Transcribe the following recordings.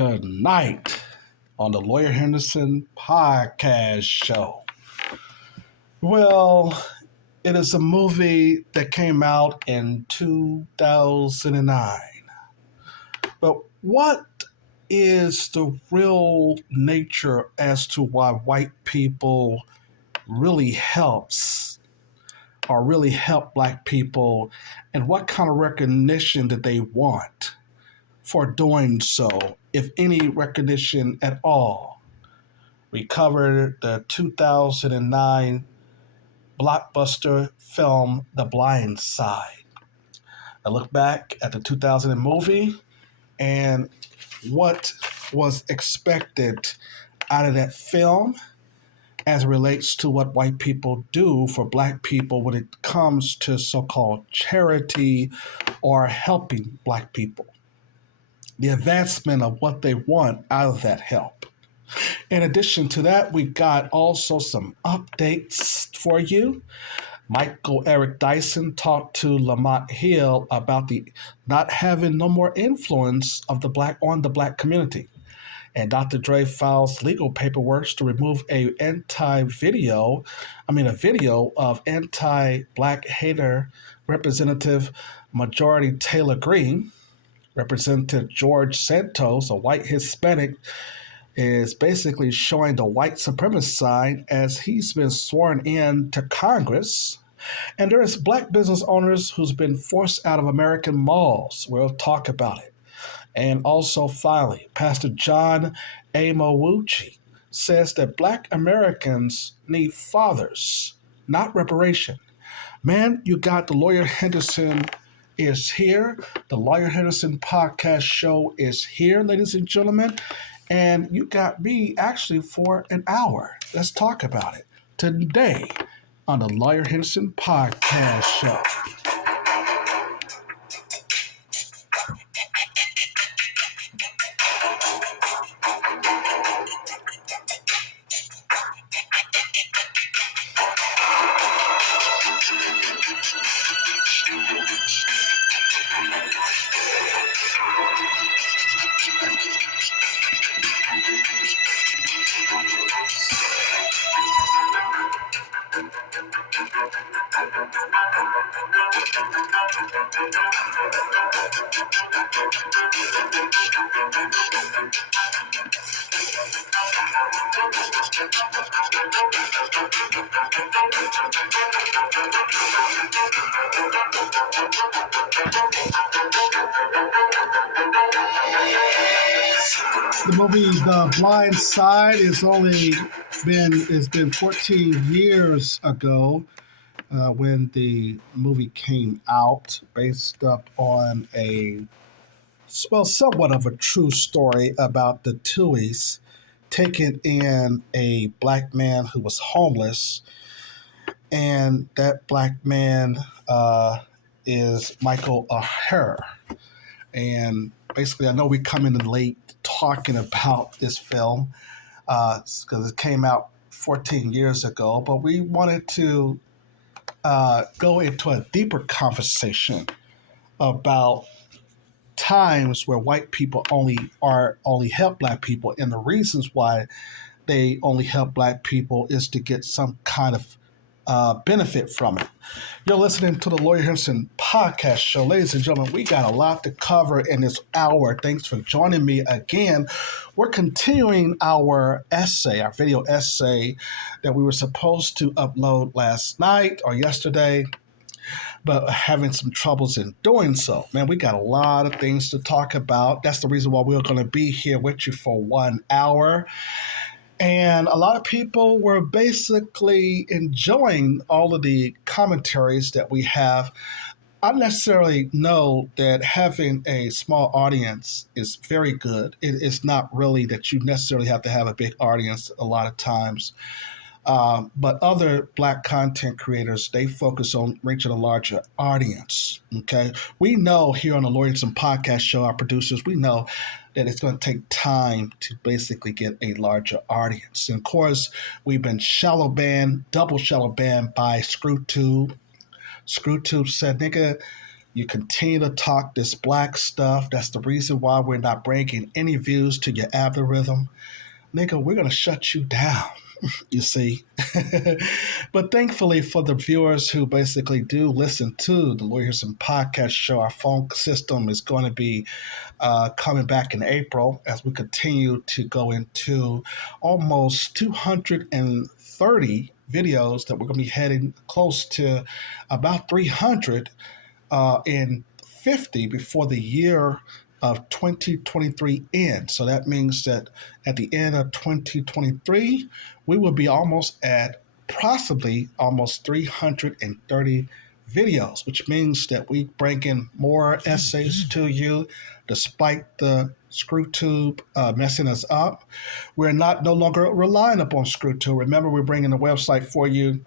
tonight on the Lawyer Henderson podcast show. Well, it is a movie that came out in 2009. But what is the real nature as to why white people really helps or really help black people, and what kind of recognition did they want for doing so, if any recognition at all? We covered the 2009 blockbuster film The Blind Side. I look back at the 2000 movie and what was expected out of that film as it relates to what white people do for black people when it comes to so-called charity or helping black people. The advancement of what they want out of that help. In addition to that, we got also some updates for you. Eric Dyson talked to Lamont Hill about the not having no more influence of the black community. And Dr. Dre files legal paperwork to remove a video of anti-black hater Representative Marjorie Greene. Representative George Santos, a white Hispanic, is basically showing the white supremacist sign as he's been sworn in to Congress. And there's black business owners who's been forced out of American malls. We'll talk about it. And also finally, Pastor John Amowuchi says that black Americans need fathers, not reparation. Man, you got the Lawyer Henderson is here. The Lawyer Henderson podcast show is here, ladies and gentlemen. And you got me actually for an hour. Let's talk about it today on the Lawyer Henderson podcast show. The movie The Blind Side has been 14 years ago when the movie came out, based up on somewhat of a true story about the Tuohys taking in a black man who was homeless, and that black man is Michael O'Hara. And basically, I know we come in late talking about this film because it came out 14 years ago, but we wanted to go into a deeper conversation about times where white people only help black people, and the reasons why they only help black people is to get some kind of benefit from it. You're listening to the Lawyer Henderson podcast show. Ladies and gentlemen, we got a lot to cover in this hour. Thanks for joining me again. We're continuing our video essay that we were supposed to upload last night or yesterday, but having some troubles in doing so. Man, we got a lot of things to talk about. That's the reason why we're going to be here with you for 1 hour. And a lot of people were basically enjoying all of the commentaries that we have. I necessarily know that having a small audience is very good. It's not really that you necessarily have to have a big audience a lot of times. But other black content creators, they focus on reaching a larger audience, okay? We know here on the Lawyer Henderson podcast show, our producers, we know that it's going to take time to basically get a larger audience. And of course, we've been double shadow banned by ScrewTube. ScrewTube said, nigga, You continue to talk this black stuff. That's the reason why we're not bringing any views to your algorithm. Nigga, we're going to shut you down, you see. But thankfully for the viewers who basically do listen to the Lawyers and Podcast show, our phone system is going to be coming back in April as we continue to go into almost 230 videos that we're going to be heading close to about 300 in 50 before the year of 2023 ends. So that means that at the end of 2023, we will be almost at possibly almost 330 videos, which means that we bring in more essays to you despite the ScrewTube messing us up. We're not no longer relying upon ScrewTube. Remember, we're bringing the website for you,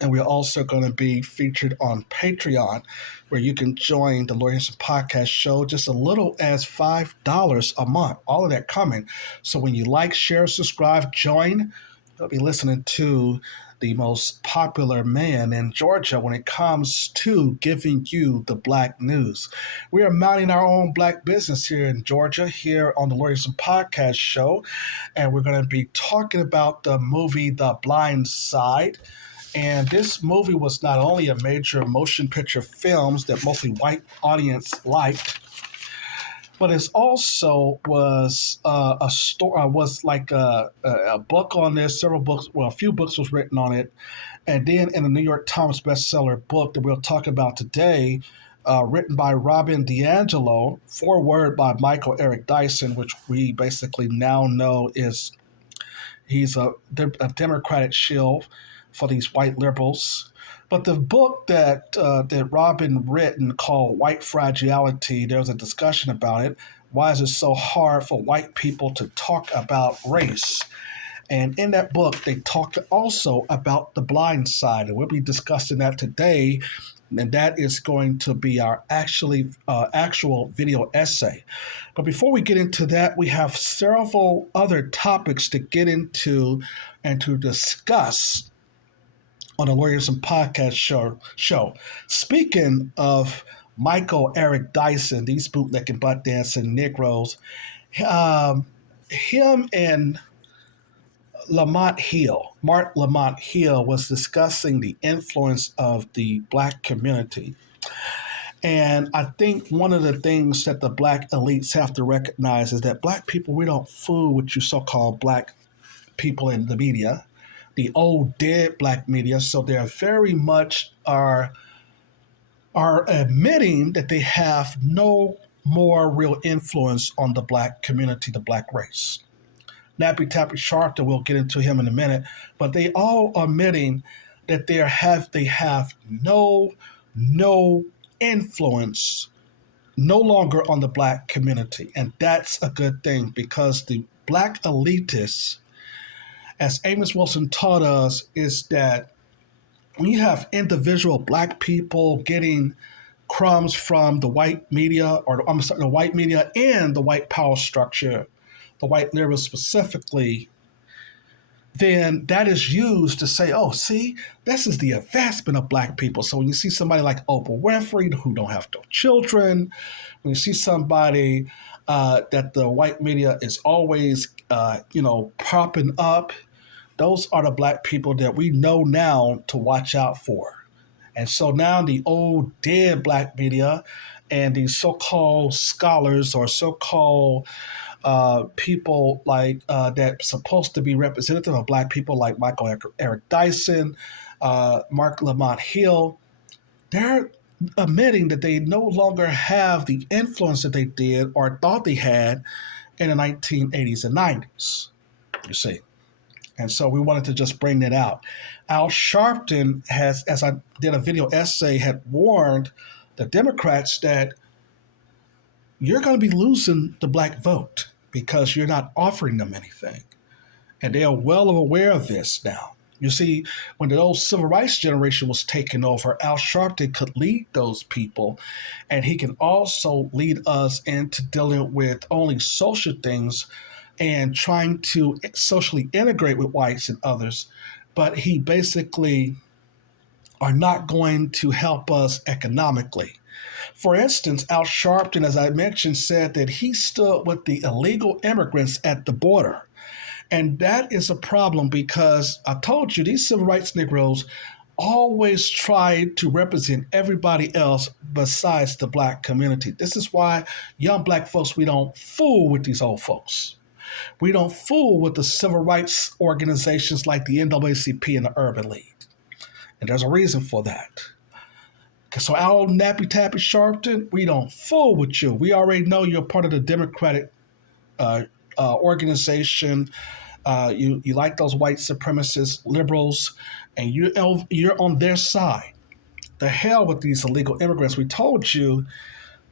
and we're also going to be featured on Patreon, where you can join the Lawyers and Podcast show just a little as $5 a month. All of that coming. So when you like, share, subscribe, join, you'll be listening to the most popular man in Georgia when it comes to giving you the black news. We are mounting our own black business here in Georgia, here on the Lawyers and Podcast show, and we're going to be talking about the movie The Blind Side. And this movie was not only a major motion picture films that mostly white audience liked, but it also was a story. Was like a book on this. Several books. Well, a few books was written on it, and then in the New York Times bestseller book that we'll talk about today, written by Robin DiAngelo, foreword by Michael Eric Dyson, which we basically now know is he's a Democratic shill for these white liberals. But the book that Robin written called White Fragility, there was a discussion about it. Why is it so hard for white people to talk about race? And in that book, they talked also about the blind side, and we'll be discussing that today. And that is going to be our actual video essay. But before we get into that, we have several other topics to get into and to discuss on the Lawyers and Podcast show. Speaking of Michael Eric Dyson, these bootlicking, butt dancing Negroes, him and Marc Lamont Hill was discussing the influence of the black community. And I think one of the things that the black elites have to recognize is that black people, we don't fool with you so-called black people in the media, the old dead black media. So they're very much are admitting that they have no more real influence on the black community, the black race. Nappy Tappy Sharpton, we'll get into him in a minute, but they all are admitting that they have no influence no longer on the black community. And that's a good thing, because the black elitists, as Amos Wilson taught us, is that when you have individual black people getting crumbs from the white media, or the white media and the white power structure, the white liberals specifically, then that is used to say, oh, see, this is the advancement of black people. So when you see somebody like Oprah Winfrey, who don't have no children, when you see somebody that the white media is always, propping up, those are the black people that we know now to watch out for. And so now the old dead black media and these so-called scholars or so-called people like that's supposed to be representative of black people, like Michael Eric Dyson, Marc Lamont Hill, they're admitting that they no longer have the influence that they did or thought they had in the 1980s and 90s, you see. And so we wanted to just bring that out. Al Sharpton has, as I did a video essay, had warned the Democrats that you're going to be losing the black vote because you're not offering them anything. And they are well aware of this now. You see, when the old civil rights generation was taking over, Al Sharpton could lead those people, and he can also lead us into dealing with only social things and trying to socially integrate with whites and others. But he basically are not going to help us economically. For instance, Al Sharpton, as I mentioned, said that he stood with the illegal immigrants at the border. And that is a problem because I told you these civil rights Negroes always tried to represent everybody else besides the black community. This is why young black folks, we don't fool with these old folks. We don't fool with the civil rights organizations like the NAACP and the Urban League. And there's a reason for that. So our Nappy Tappy Sharpton, we don't fool with you. We already know you're part of the Democratic organization. You like those white supremacist liberals, and you're on their side. The hell with these illegal immigrants. We told you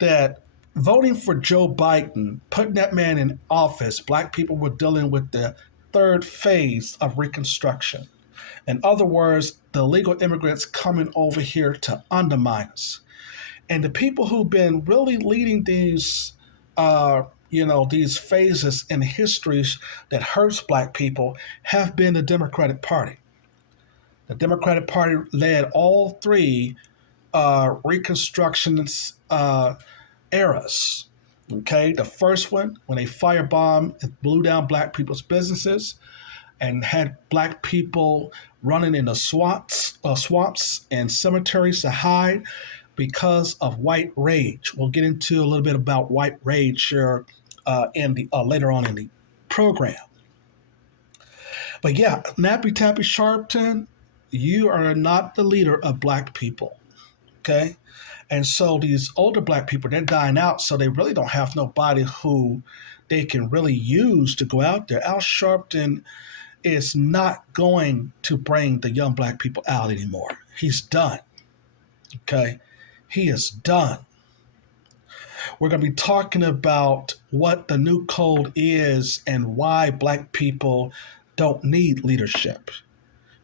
that voting for Joe Biden, putting that man in office, black people were dealing with the third phase of Reconstruction. In other words, the illegal immigrants coming over here to undermine us. And the people who've been really leading these phases in histories that hurts black people have been the Democratic Party. The Democratic Party led all three Reconstructionist eras. Okay, the first one when they firebombed and blew down black people's businesses and had black people running in the swamps and cemeteries to hide because of white rage. We'll get into a little bit about white rage here later on in the program. But yeah, Nappy Tappy Sharpton, you are not the leader of black people, okay? And so these older black people, they're dying out, so they really don't have nobody who they can really use to go out there. Al Sharpton is not going to bring the young black people out anymore. He's done, okay? He is done. We're going to be talking about what the new code is and why black people don't need leadership.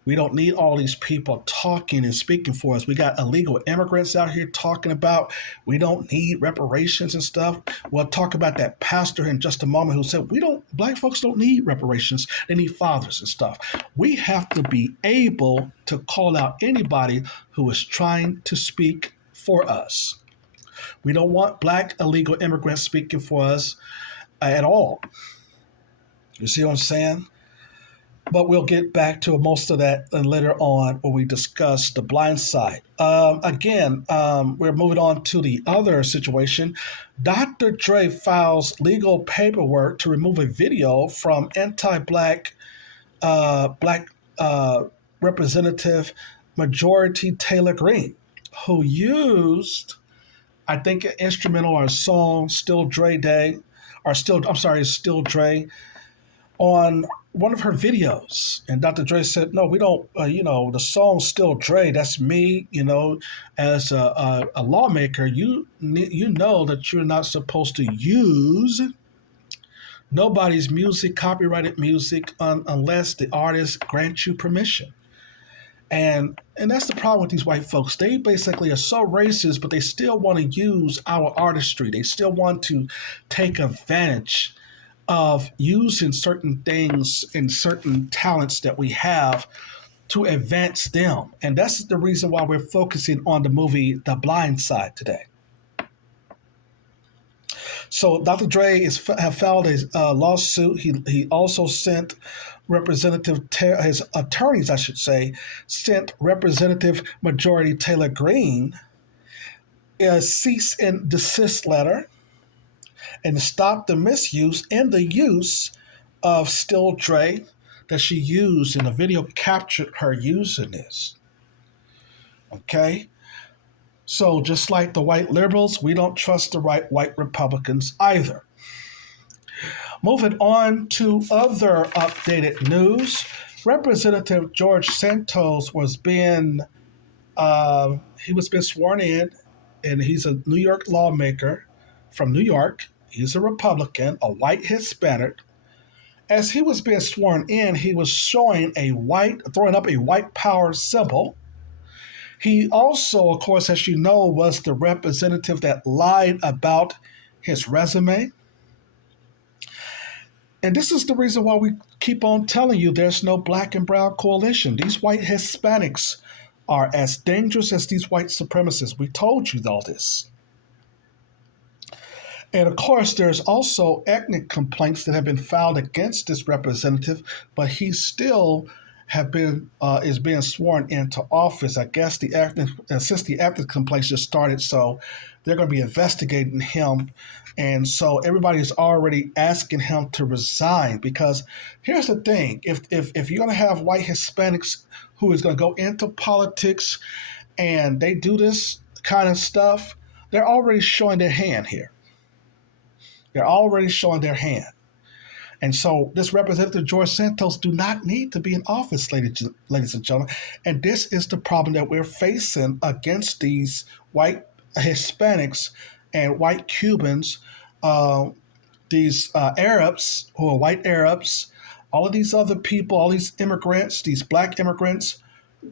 We don't need all these people talking and speaking for us. We got illegal immigrants out here talking about we don't need reparations and stuff. We'll talk about that pastor in just a moment who said black folks don't need reparations. They need fathers and stuff. We have to be able to call out anybody who is trying to speak for us. We don't want black illegal immigrants speaking for us at all. You see what I'm saying? But we'll get back to most of that later on when we discuss The Blind Side. We're moving on to the other situation. Dr. Dre files legal paperwork to remove a video from anti-black Representative Marjorie Taylor Greene, who used, I think, an instrumental or a song, Still Dre, on one of her videos. And Dr. Dre said, no, we don't, the song Still Dre, that's me, as a lawmaker, you know that you're not supposed to use nobody's music, copyrighted music, unless the artist grants you permission. And that's the problem with these white folks. They basically are so racist, but they still want to use our artistry. They still want to take advantage of using certain things and certain talents that we have to advance them. And that's the reason why we're focusing on the movie The Blind Side today. So Dr. Dre have filed a lawsuit. He also sent his attorneys, I should say, sent Representative Marjorie Taylor Greene a cease and desist letter and stop the misuse and the use of Still Dre that she used in the video, captured her using this. Okay? So just like the white liberals, we don't trust the white Republicans either. Moving on to other updated news, Representative George Santos was being sworn in, and he's a New York lawmaker from New York. He's a Republican, a white Hispanic. As he was being sworn in, he was throwing up a white power symbol. He also, of course, as you know, was the representative that lied about his resume. And this is the reason why we keep on telling you there's no black and brown coalition. These white Hispanics are as dangerous as these white supremacists. We told you all this. And of course, there's also ethnic complaints that have been filed against this representative, but he still have been is being sworn into office. I guess the ethnic since the ethnic complaints just started, so they're going to be investigating him, and so everybody is already asking him to resign because here's the thing: if you're going to have white Hispanics who is going to go into politics and they do this kind of stuff, they're already showing their hand here. They're already showing their hand. And so this Representative George Santos do not need to be in office, ladies and gentlemen. And this is the problem that we're facing against these white Hispanics and white Cubans, uh, these Arabs who are white Arabs, all of these other people, all these immigrants, these black immigrants.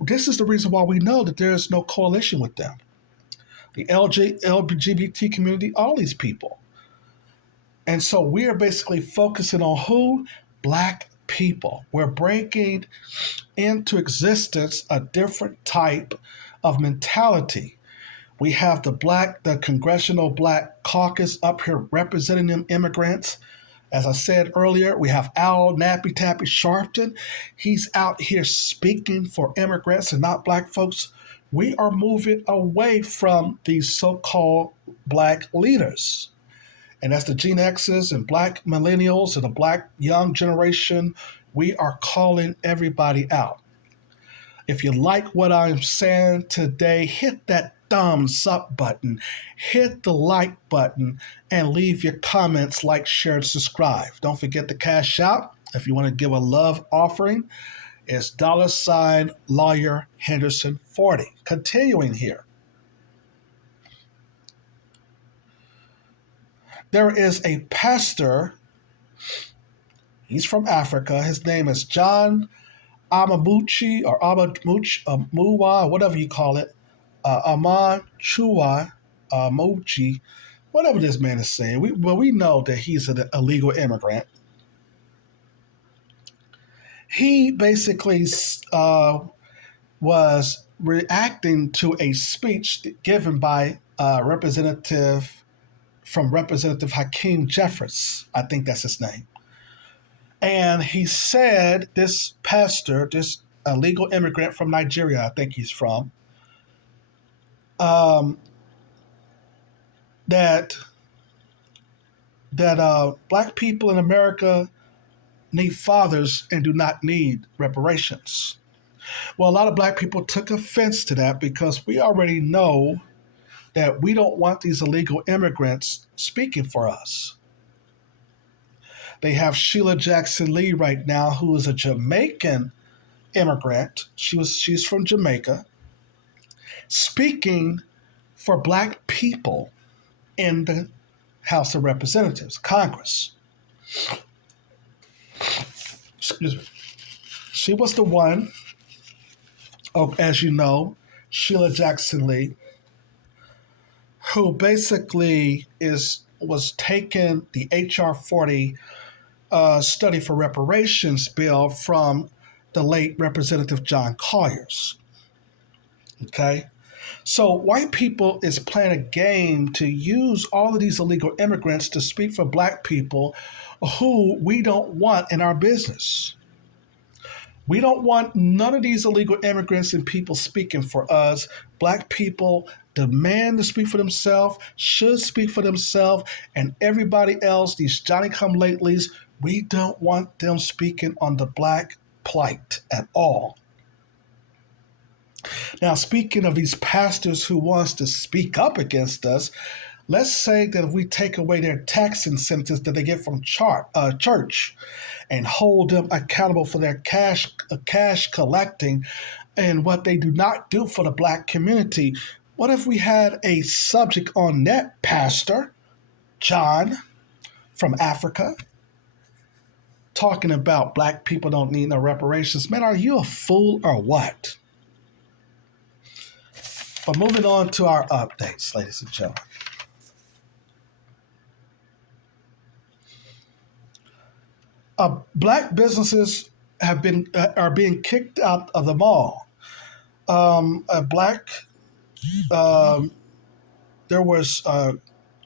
This is the reason why we know that there is no coalition with them. The LGBT community, all these people. And so we are basically focusing on who? Black people. We're breaking into existence a different type of mentality. We have the Congressional Black Caucus up here representing them immigrants. As I said earlier, we have Al Nappy Tappy Sharpton. He's out here speaking for immigrants and not black folks. We are moving away from these so-called black leaders. And that's the Gen X's and black millennials and the black young generation. We are calling everybody out. If you like what I'm saying today, hit that thumbs up button, hit the like button, and leave your comments, like, share, and subscribe. Don't forget to cash out. If you want to give a love offering, it's $lawyer Henderson 40. Continuing here. There is a pastor, he's from Africa. His name is John Amamuchi or Amamuch, Muwa, whatever you call it, Aman Chua Mochi, whatever this man is saying. We know that he's an illegal immigrant. He basically was reacting to a speech given by Representative Hakeem Jeffries. I think that's his name. And he said this pastor, this illegal immigrant from Nigeria, I think he's from, that black people in America need fathers and do not need reparations. Well, a lot of black people took offense to that because we already know that we don't want these illegal immigrants speaking for us. They have Sheila Jackson Lee right now, who is a Jamaican immigrant. She's from Jamaica, speaking for black people in the House of Representatives, Congress. Excuse me. She was the one, as you know, Sheila Jackson Lee, who basically was taking the HR 40 study for reparations bill from the late Representative John Collier's. Okay? So white people is playing a game to use all of these illegal immigrants to speak for black people who we don't want in our business. We don't want none of these illegal immigrants and people speaking for us. Black people demand to speak for themselves, should speak for themselves, and everybody else, these Johnny-come-latelys, we don't want them speaking on the black plight at all. Now, speaking of these pastors who wants to speak up against us, let's say that if we take away their tax incentives that they get from church and hold them accountable for their cash collecting and what they do not do for the black community, what if we had a subject on that pastor, John, from Africa, talking about black people don't need no reparations? Man, are you a fool or what? But moving on to our updates, ladies and gentlemen. Black businesses are being kicked out of the mall. There was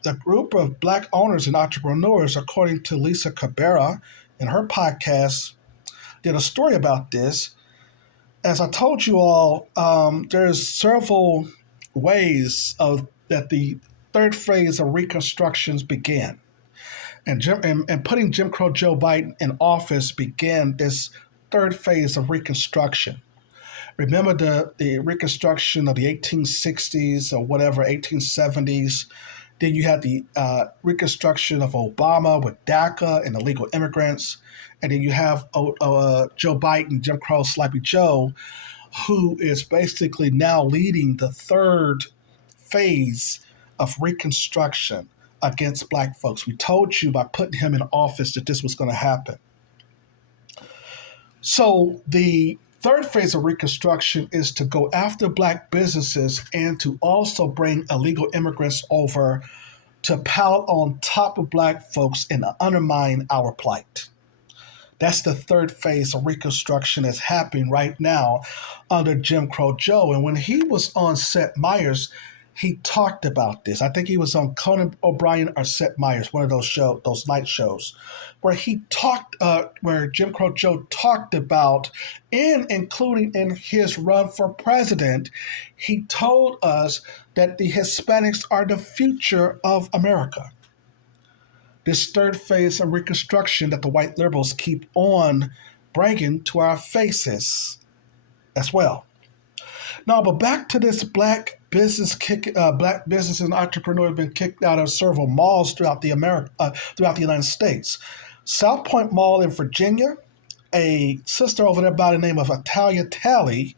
the group of black owners and entrepreneurs, according to Lisa Cabrera in her podcast, did a story about this. As I told you all, there's several ways of that the third phase of reconstructions began. And putting Jim Crow Joe Biden in office began this third phase of reconstruction. Remember the reconstruction of the 1860s or whatever, 1870s. Then you had the reconstruction of Obama with DACA and illegal immigrants. And then you have Joe Biden, Jim Crow Sloppy Joe, who is basically now leading the third phase of reconstruction against black folks. We told you by putting him in office that this was going to happen. So the third phase of reconstruction is to go after black businesses and to also bring illegal immigrants over to pile on top of black folks and undermine our plight. That's the third phase of reconstruction that's happening right now under Jim Crow Joe. And when he was on Seth Meyers, he talked about this. I think he was on Conan O'Brien or Seth Meyers, one of those night shows, where he talked, where Jim Crow Joe talked about, including in his run for president, he told us that the Hispanics are the future of America. This third phase of reconstruction that the white liberals keep on bringing to our faces as well. Now, but back to this black business and entrepreneurs have been kicked out of several malls throughout the United States. South Point Mall in Virginia, a sister over there by the name of Italia Talley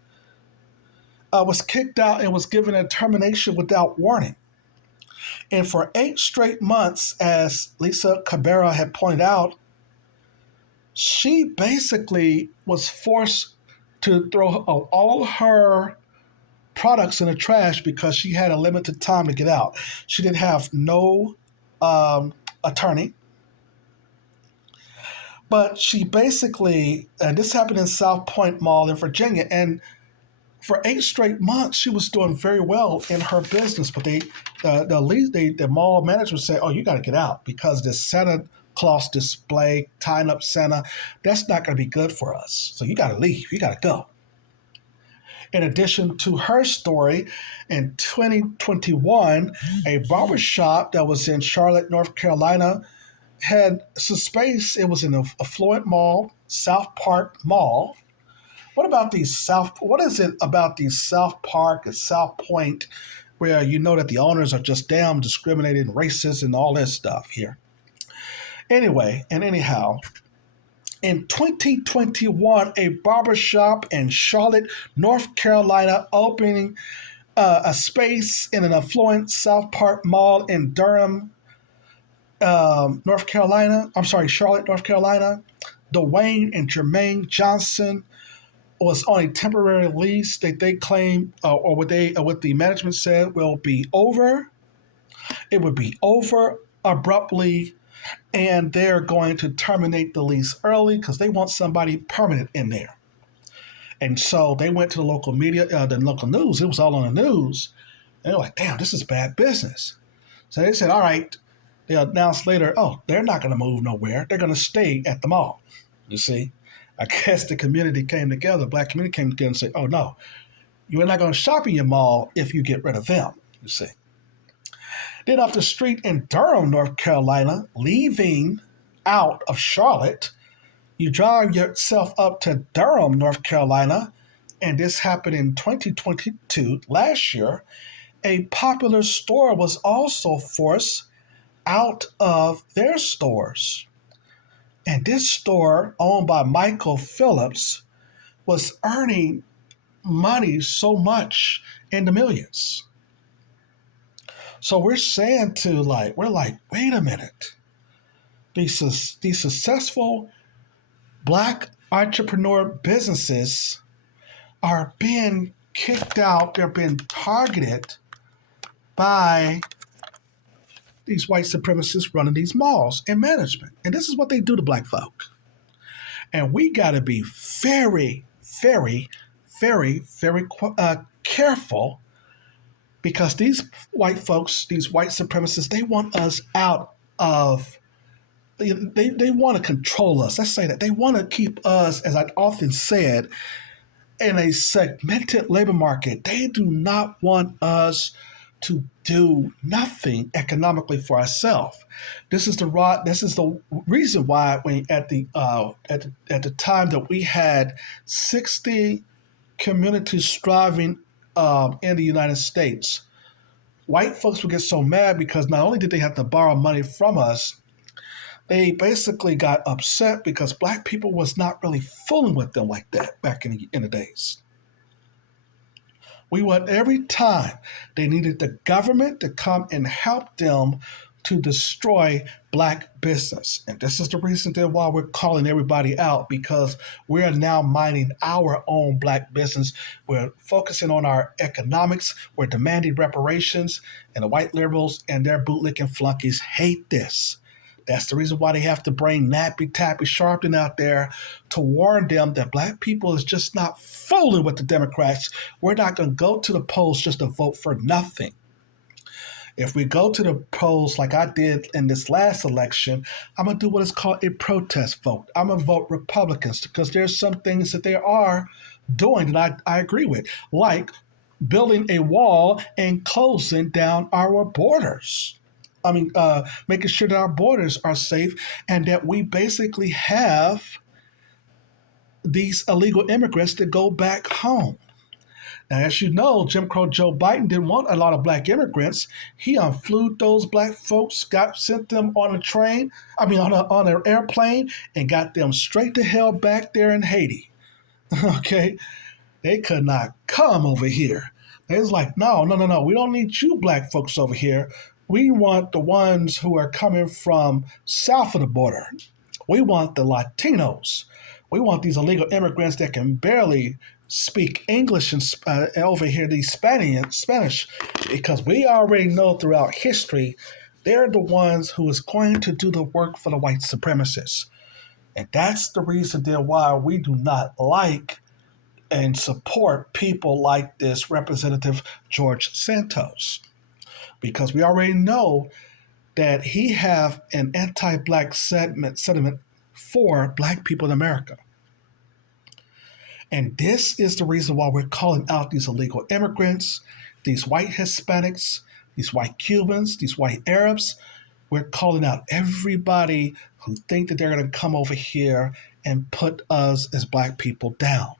was kicked out and was given a termination without warning. And for 8 straight months, as Lisa Cabrera had pointed out, she basically was forced to throw all her products in the trash because she had a limited time to get out. She didn't have no attorney. But she basically, and this happened in South Point Mall in Virginia, and for 8 straight months, she was doing very well in her business. But the mall management said, "Oh, you got to get out because this Santa Claus display, tying up Santa, that's not going to be good for us. So you got to leave. You got to go." In addition to her story, in 2021, a barbershop that was in Charlotte, North Carolina, had some space. It was in an affluent mall, South Park Mall. What is it about these South Park and South Point where you know that the owners are just damn discriminated and racist and all this stuff here? Anyway, and anyhow, in 2021, a barbershop in Charlotte, North Carolina, opening a space in an affluent South Park Mall in Durham, North Carolina. I'm sorry, Charlotte, North Carolina. Dwayne and Jermaine Johnson was on a temporary lease that they claim, or what the management said will be over. It would be over abruptly, and they're going to terminate the lease early because they want somebody permanent in there. And so they went to the local media, the local news. It was all on the news. And they're like, "Damn, this is bad business." So they said, "All right." They announced later, "Oh, they're not going to move nowhere. They're going to stay at the mall." You see, I guess the community came together, the black community came together and said, "Oh no, you're not going to shop in your mall if you get rid of them." You see. Then up the street in Durham, North Carolina, leaving out of Charlotte, you drive yourself up to Durham, North Carolina, and this happened in 2022, last year. A popular store was also forced out of their stores. And this store, owned by Michael Phillips, was earning money so much in the millions. So we're saying we're like, wait a minute. These successful black entrepreneur businesses are being kicked out. They're being targeted by these white supremacists running these malls and management. And this is what they do to black folk. And we got to be very, very, very, very careful, because these white folks, these white supremacists, they want us out of. They want to control us. Let's say that they want to keep us, as I often said, in a segmented labor market. They do not want us to do nothing economically for ourselves. This is the reason why when at the time that we had 60 communities thriving in the United States, white folks would get so mad because not only did they have to borrow money from us, they basically got upset because black people was not really fooling with them like that back in the days. We went every time they needed the government to come and help them to destroy black business. And this is the reason why we're calling everybody out, because we are now minding our own black business. We're focusing on our economics. We're demanding reparations, and the white liberals and their bootlicking flunkies hate this. That's the reason why they have to bring Nappy Tappy Sharpton out there to warn them that black people is just not fooling with the Democrats. We're not going to go to the polls just to vote for nothing. If we go to the polls like I did in this last election, I'm going to do what is called a protest vote. I'm going to vote Republicans because there's some things that they are doing that I agree with, like building a wall and closing down our borders. Making sure that our borders are safe and that we basically have these illegal immigrants to go back home. Now, as you know, Jim Crow Joe Biden didn't want a lot of black immigrants. He flew those black folks, sent them on a train, on an airplane, and got them straight to hell back there in Haiti. Okay? They could not come over here. They was like, no, we don't need you black folks over here. We want the ones who are coming from south of the border. We want the Latinos. We want these illegal immigrants that can barely speak English and over here, these Spanish, because we already know throughout history, they're the ones who is going to do the work for the white supremacists. And that's the reason why we do not like and support people like this Representative George Santos, because we already know that he have an anti-black sentiment for black people in America. And this is the reason why we're calling out these illegal immigrants, these white Hispanics, these white Cubans, these white Arabs. We're calling out everybody who think that they're going to come over here and put us as black people down.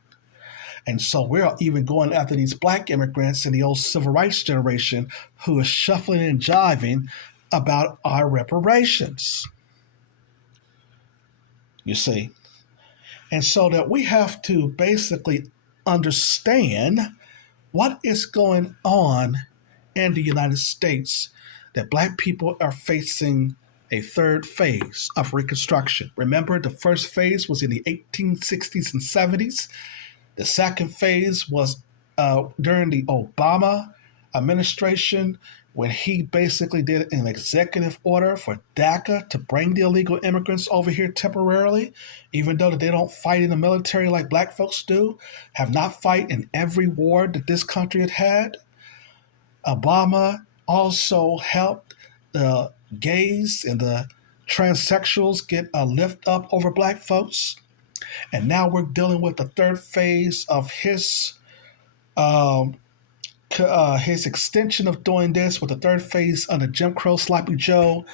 And so we're even going after these black immigrants in the old civil rights generation who are shuffling and jiving about our reparations. You see? And so that we have to basically understand what is going on in the United States, that black people are facing a third phase of Reconstruction. Remember, the first phase was in the 1860s and 70s. The second phase was during the Obama administration, when he basically did an executive order for DACA to bring the illegal immigrants over here temporarily, even though they don't fight in the military like black folks do, have not fought in every war that this country had had. Obama also helped the gays and the transsexuals get a lift up over black folks. And now we're dealing with the third phase of his extension of doing this, with the third phase under Jim Crow Sloppy Joe.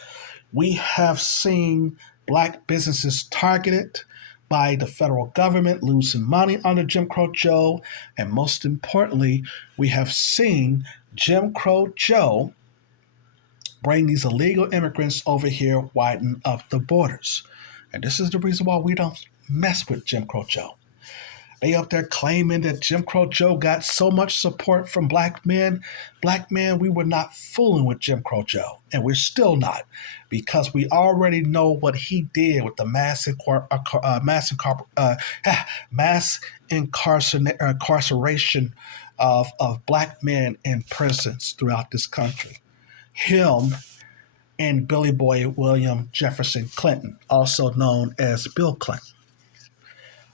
We have seen black businesses targeted by the federal government, losing money under Jim Crow Joe. And most importantly, we have seen Jim Crow Joe bring these illegal immigrants over here, widen up the borders. And this is the reason why we don't mess with Jim Crow Joe. They up there claiming that Jim Crow Joe got so much support from black men. Black men, we were not fooling with Jim Crow Joe, and we're still not, because we already know what he did with the mass incarceration of black men in prisons throughout this country. Him and Billy Boy William Jefferson Clinton, also known as Bill Clinton.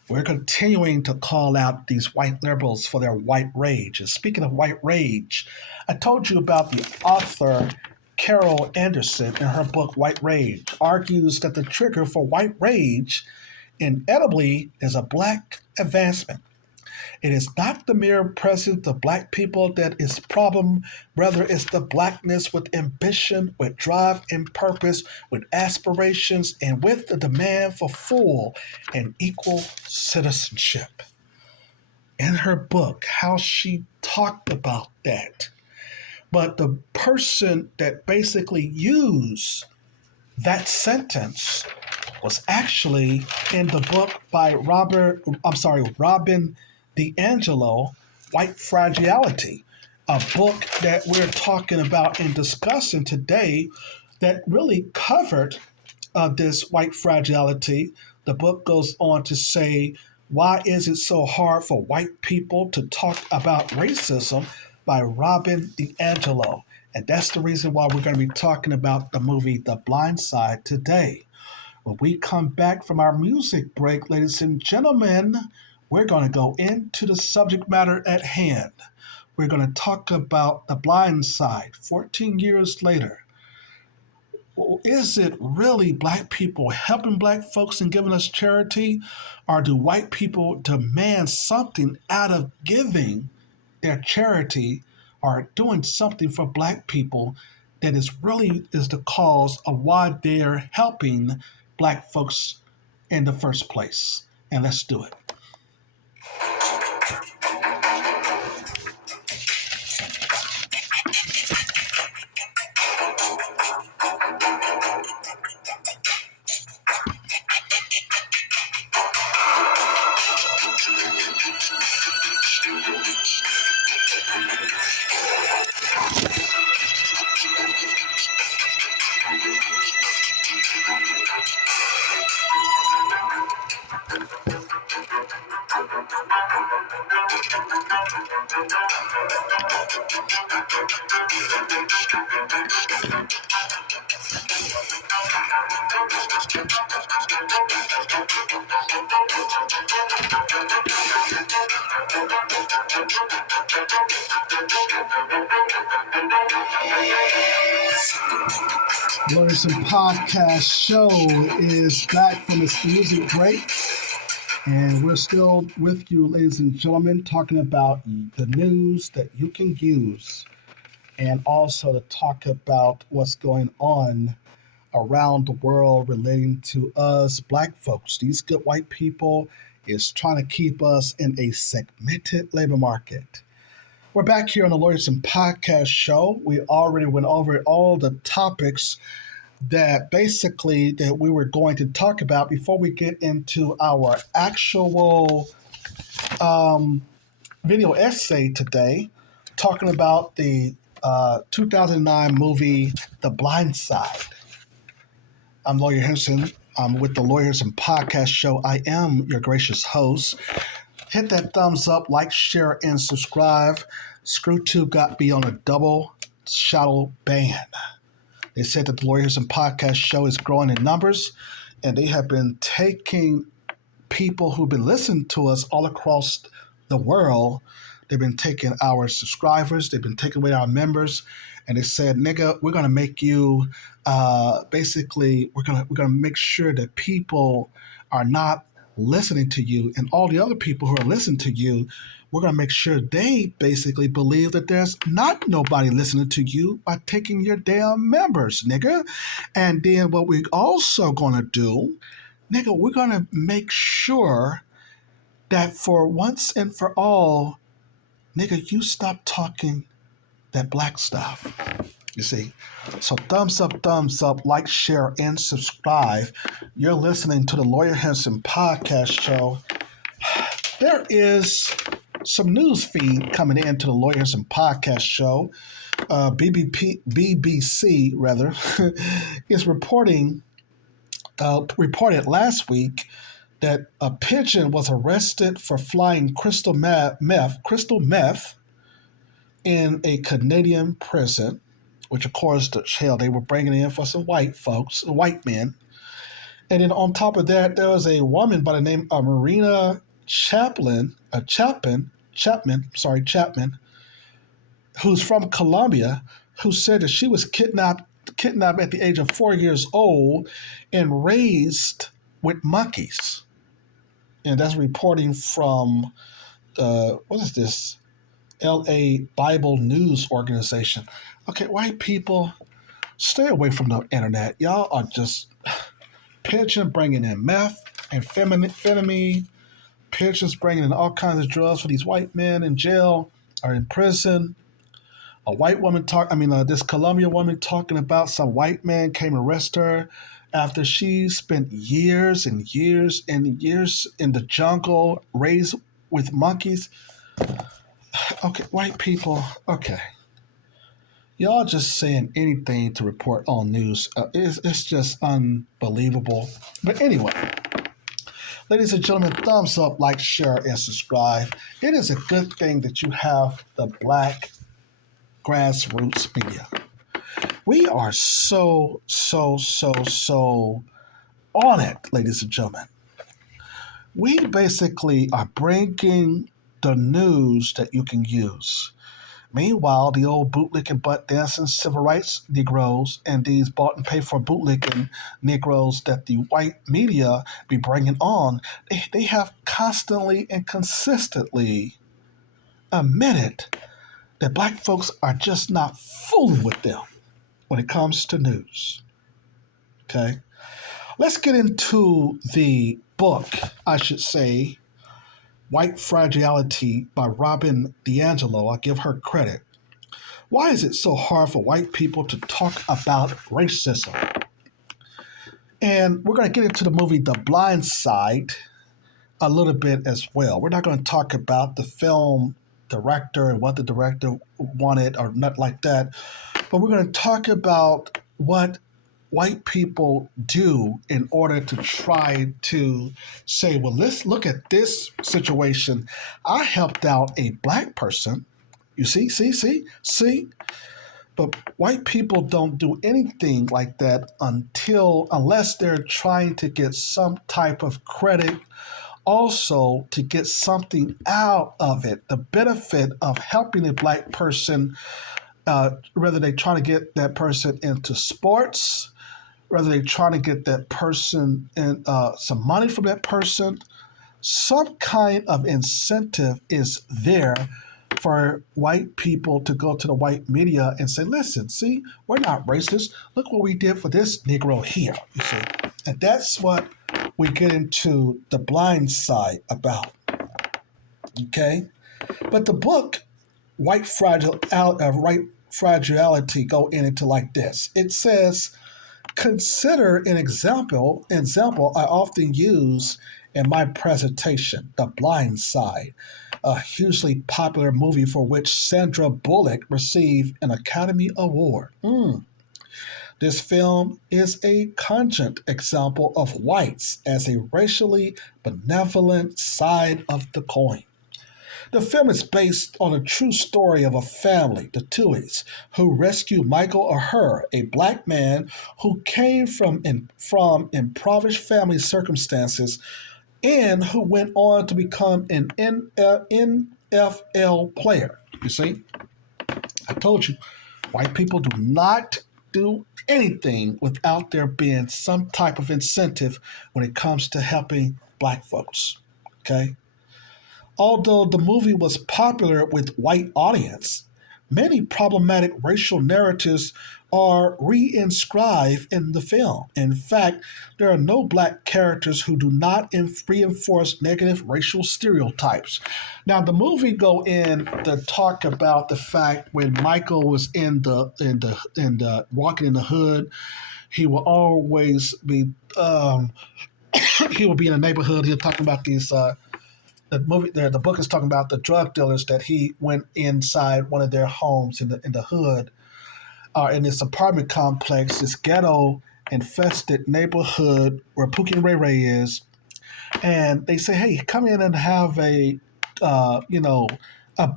We're continuing to call out these white liberals for their white rage. And speaking of white rage, I told you about the author Carol Anderson in her book White Rage argues that the trigger for white rage inevitably is a black advancement. It is not the mere presence of black people that is the problem, rather it's the blackness with ambition, with drive and purpose, with aspirations, and with the demand for full and equal citizenship. In her book, how she talked about that. But the person that basically used that sentence was actually in the book by Robin DiAngelo, White Fragility, a book that we're talking about and discussing today that really covered this white fragility. The book goes on to say, why is it so hard for white people to talk about racism by Robin DiAngelo. And that's the reason why we're going to be talking about the movie The Blind Side today. When we come back from our music break, ladies and gentlemen, we're going to go into the subject matter at hand. We're going to talk about The Blind Side 14 years later. Is it really black people helping black folks and giving us charity? Or do white people demand something out of giving their charity or doing something for black people that is the cause of why they're helping black folks in the first place? And let's do it. Henderson podcast show is back from its music break, and we're still with you, ladies and gentlemen, talking about the news that you can use, and also to talk about what's going on around the world relating to us black folks. These good white people is trying to keep us in a segmented labor market. We're back here on the Henderson podcast show. We already went over all the topics that we were going to talk about before we get into our actual video essay today, talking about the 2009 movie The Blind Side. I'm Lawyer Henderson. I'm with the Lawyers and Podcast Show. I am your gracious host. Hit that thumbs up, like, share, and subscribe. ScrewTube got me on a double shadow ban. They said that the Lawyers and Podcast Show is growing in numbers, and they have been taking people who've been listening to us all across the world. They've been taking our subscribers, they've been taking away our members, and they said, nigga, we're gonna make you we're gonna make sure that people are not listening to you, and all the other people who are listening to you, we're going to make sure they basically believe that there's not nobody listening to you by taking your damn members, nigga. And then what we're also going to do, nigga, we're going to make sure that for once and for all, nigga, you stop talking that black stuff. You see? So thumbs up, like, share, and subscribe. You're listening to the Lawyer Henderson podcast show. There is some news feed coming into the Lawyers and Podcast show. BBC is reported last week that a pigeon was arrested for flying crystal meth in a Canadian prison, which of course they were bringing in for some white folks, white men. And then on top of that, there was a woman by the name of Marjorie Chapman, who's from Colombia, who said that she was kidnapped at the age of 4 years old and raised with monkeys. And that's reporting from what is this? LA Bible News Organization. Okay, white people, stay away from the internet. Y'all are just pigeon bringing in meth and amphetamine, pigeons bringing in all kinds of drugs for these white men in jail or in prison. A white woman this Colombian woman talking about some white man came and arrested her after she spent years and years and years in the jungle raised with monkeys. Okay, white people, okay. Y'all just saying anything to report on news. It's just unbelievable. But anyway, ladies and gentlemen, thumbs up, like, share, and subscribe. It is a good thing that you have the Black Grassroots Media. We are so on it, ladies and gentlemen. We basically are bringing the news that you can use. Meanwhile, the old bootlicking, butt dancing civil rights Negroes and these bought and paid for bootlicking Negroes that the white media be bringing on, they have constantly and consistently admitted that black folks are just not fooling with them when it comes to news. Okay? Let's get into the book, I should say, White Fragility by Robin DiAngelo. I give her credit. Why is it so hard for white people to talk about racism? And we're going to get into the movie The Blind Side a little bit as well. We're not going to talk about the film director and what the director wanted or not like that, but we're going to talk about what white people do in order to try to say, well, let's look at this situation. I helped out a black person. You see? But white people don't do anything like that unless they're trying to get some type of credit, also to get something out of it, the benefit of helping a black person, whether they're trying to get that person into sports, whether they're trying to get that person in some money from that person, some kind of incentive is there for white people to go to the white media and say, listen, see, we're not racist. Look what we did for this Negro here, you see. And that's what we get into The Blind Side about, okay? But the book, White Fragility, go into like this. It says, consider an example I often use in my presentation, The Blind Side, a hugely popular movie for which Sandra Bullock received an Academy Award. This film is a cogent example of whites as a racially benevolent side of the coin. The film is based on a true story of a family, the Tuohys, who rescued Michael Aher, a black man who came from impoverished family circumstances and who went on to become an NFL player. You see, I told you, white people do not do anything without there being some type of incentive when it comes to helping black folks. Okay? Although the movie was popular with white audience, many problematic racial narratives are reinscribed in the film. In fact, there are no black characters who do not reinforce negative racial stereotypes. Now, the movie go in to talk about the fact when Michael was in the walking in the hood, he will always be he will be in a neighborhood. He'll talking about these. The book is talking about the drug dealers that he went inside one of their homes in the hood, in this apartment complex, this ghetto infested neighborhood where Pookie Ray Ray is, and they say, "Hey, come in and have a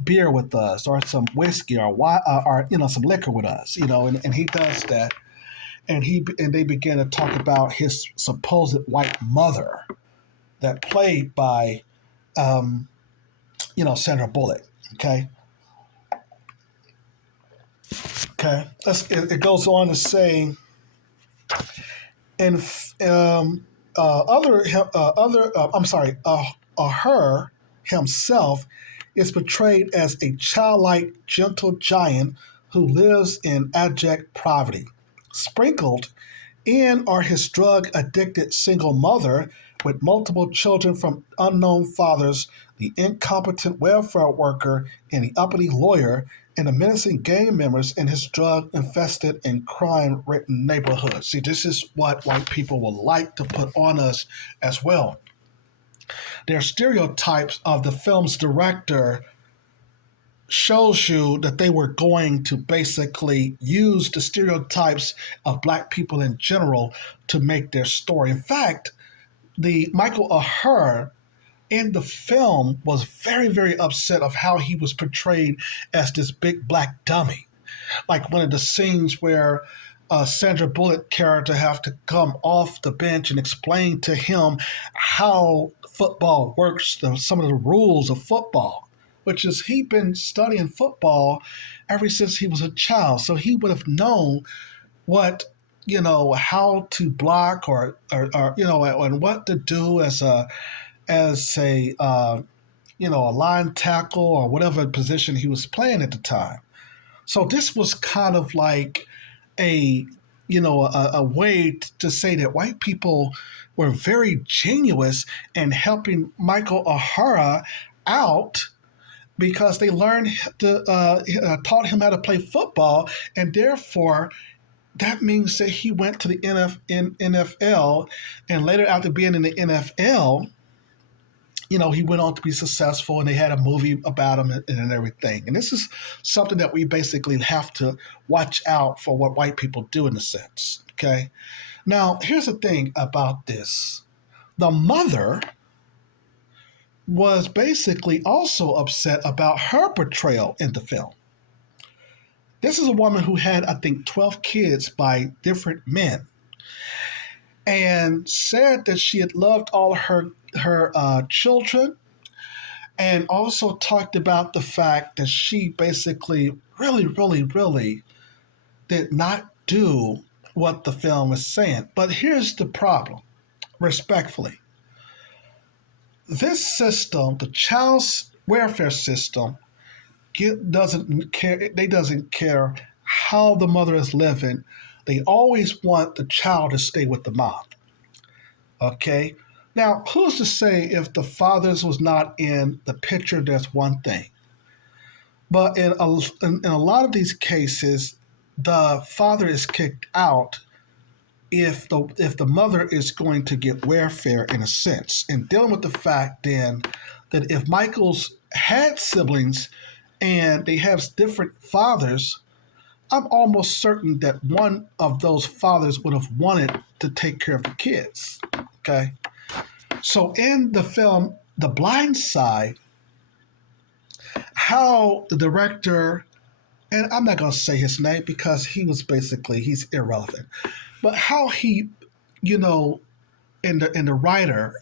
beer with us, or some whiskey, or some liquor with us," and he does that, and they begin to talk about his supposed white mother, that played by um, Sandra Bullock. Okay, okay. It goes on to say, and I'm sorry, her himself is portrayed as a childlike, gentle giant who lives in abject poverty. Sprinkled in are his drug addicted single mother with multiple children from unknown fathers, the incompetent welfare worker, and the uppity lawyer, and the menacing gang members in his drug infested and crime ridden neighborhood. See, this is what white people would like to put on us as well. Their stereotypes of the film's director shows you that they were going to basically use the stereotypes of black people in general to make their story. In fact, the Michael Ahern in the film was very, very upset of how he was portrayed as this big black dummy. Like one of the scenes where Sandra Bullock character have to come off the bench and explain to him how football works, some of the rules of football, which is he'd been studying football ever since he was a child. So he would have known what, how to block or and what to do as a line tackle or whatever position he was playing at the time. So this was kind of like a way to say that white people were very genius in helping Michael O'Hara out because they learned taught him how to play football, and therefore that means that he went to the NFL, and later after being in the NFL, he went on to be successful, and they had a movie about him and everything. And this is something that we basically have to watch out for what white people do in a sense. Okay. Now, here's the thing about this. The mother was basically also upset about her portrayal in the film. This is a woman who had, I think, 12 kids by different men, and said that she had loved all her children, and also talked about the fact that she basically really, really, really did not do what the film is saying. But here's the problem, respectfully. This system, the child's welfare system, doesn't care. They doesn't care how the mother is living. They always want the child to stay with the mom. Okay. Now, who's to say if the fathers was not in the picture? That's one thing. But in a lot of these cases, the father is kicked out if the mother is going to get welfare in a sense. And dealing with the fact then that if Michael's had siblings and they have different fathers, I'm almost certain that one of those fathers would have wanted to take care of the kids. Okay. So in the film The Blind Side, how the director, and I'm not going to say his name because he's irrelevant, but how he, and the writer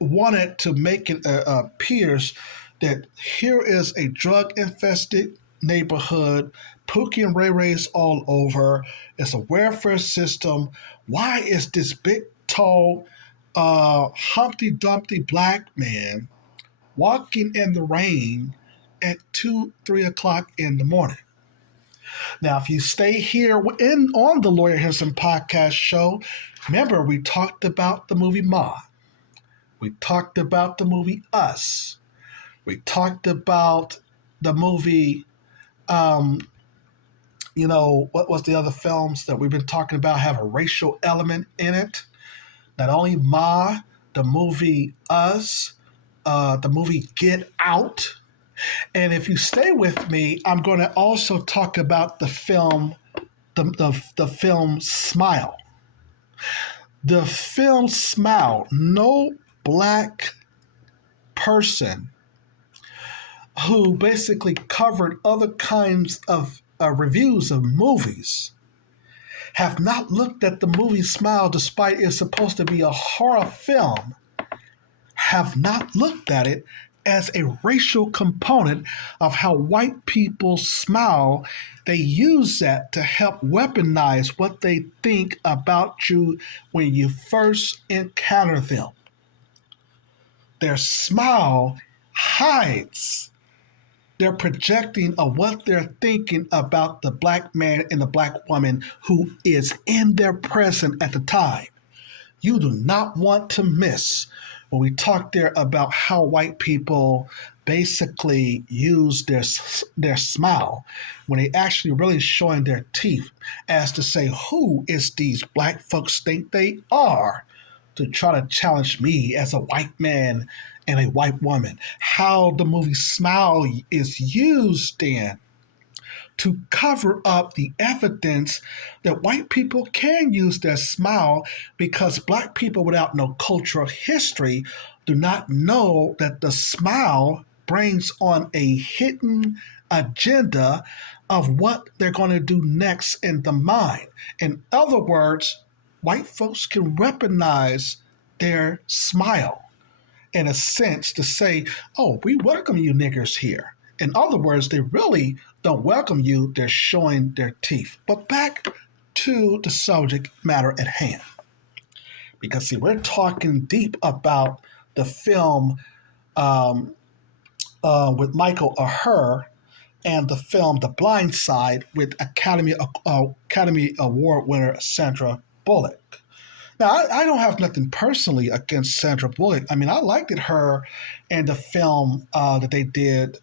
wanted to make it appears that here is a drug-infested neighborhood, Pookie and Ray Ray's all over. It's a welfare system. Why is this big, tall, Humpty Dumpty black man walking in the rain at 2-3 o'clock in the morning? Now, if you stay here on the Lawyer Henderson podcast show, remember we talked about the movie Ma. We talked about the movie Us. We talked about the movie, what was the other films that we've been talking about have a racial element in it? Not only Ma, the movie Us, the movie Get Out. And if you stay with me, I'm going to also talk about the film, the film Smile. The film Smile, no black person who basically covered other kinds of reviews of movies have not looked at the movie Smile, despite it's supposed to be a horror film, have not looked at it as a racial component of how white people smile. They use that to help weaponize what they think about you when you first encounter them. Their smile hides their projecting of what they're thinking about the black man and the black woman who is in their present at the time. You do not want to miss when we talk there about how white people basically use their smile when they actually really showing their teeth as to say who is these black folks think they are to try to challenge me as a white man and a white woman. How the movie Smile is used then to cover up the evidence that white people can use their smile because black people without no cultural history do not know that the smile brings on a hidden agenda of what they're going to do next in the mind. In other words, white folks can weaponize their smile in a sense to say, oh, we welcome you niggers here. In other words, they really don't welcome you, they're showing their teeth. But back to the subject matter at hand. Because, see, we're talking deep about the film with Michael Aher and the film The Blind Side with Academy Award winner Sandra Bullock. Now, I don't have nothing personally against Sandra Bullock. I mean, I liked her in the film that they did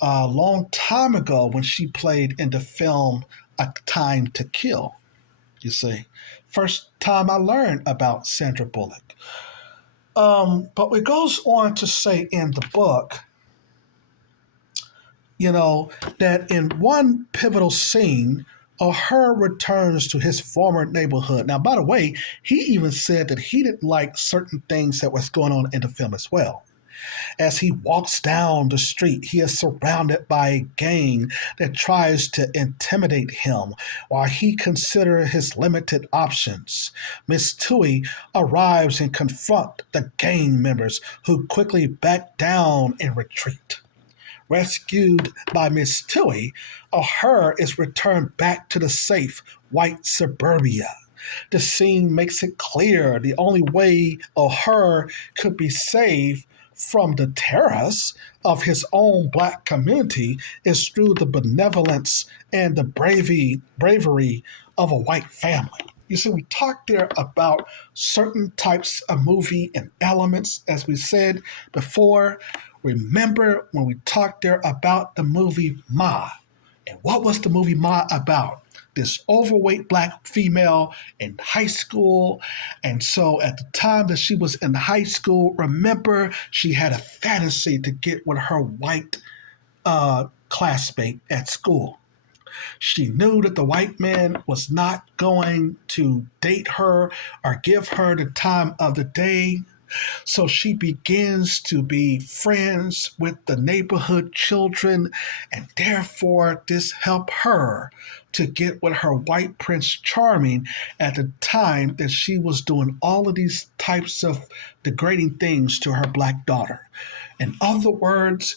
a long time ago when she played in the film A Time to Kill. You see, first time I learned about Sandra Bullock. But it goes on to say in the book, that in one pivotal scene, O'Hare returns to his former neighborhood. Now, by the way, he even said that he didn't like certain things that was going on in the film as well. As he walks down the street, he is surrounded by a gang that tries to intimidate him while he considers his limited options. Miss Tui arrives and confronts the gang members who quickly back down and retreat. Rescued by Miss Tui, O'Hare is returned back to the safe white suburbia. The scene makes it clear the only way O'Hare could be saved from the terrors of his own black community is through the benevolence and the bravery of a white family. You see, we talked there about certain types of movie and elements, as we said before. Remember when we talked there about the movie Ma? And what was the movie Ma about? This overweight black female in high school. And so at the time that she was in high school, remember, she had a fantasy to get with her white classmate at school. She knew that the white man was not going to date her or give her the time of the day. So she begins to be friends with the neighborhood children, and therefore this helped her to get with her white Prince Charming at the time that she was doing all of these types of degrading things to her black daughter. In other words,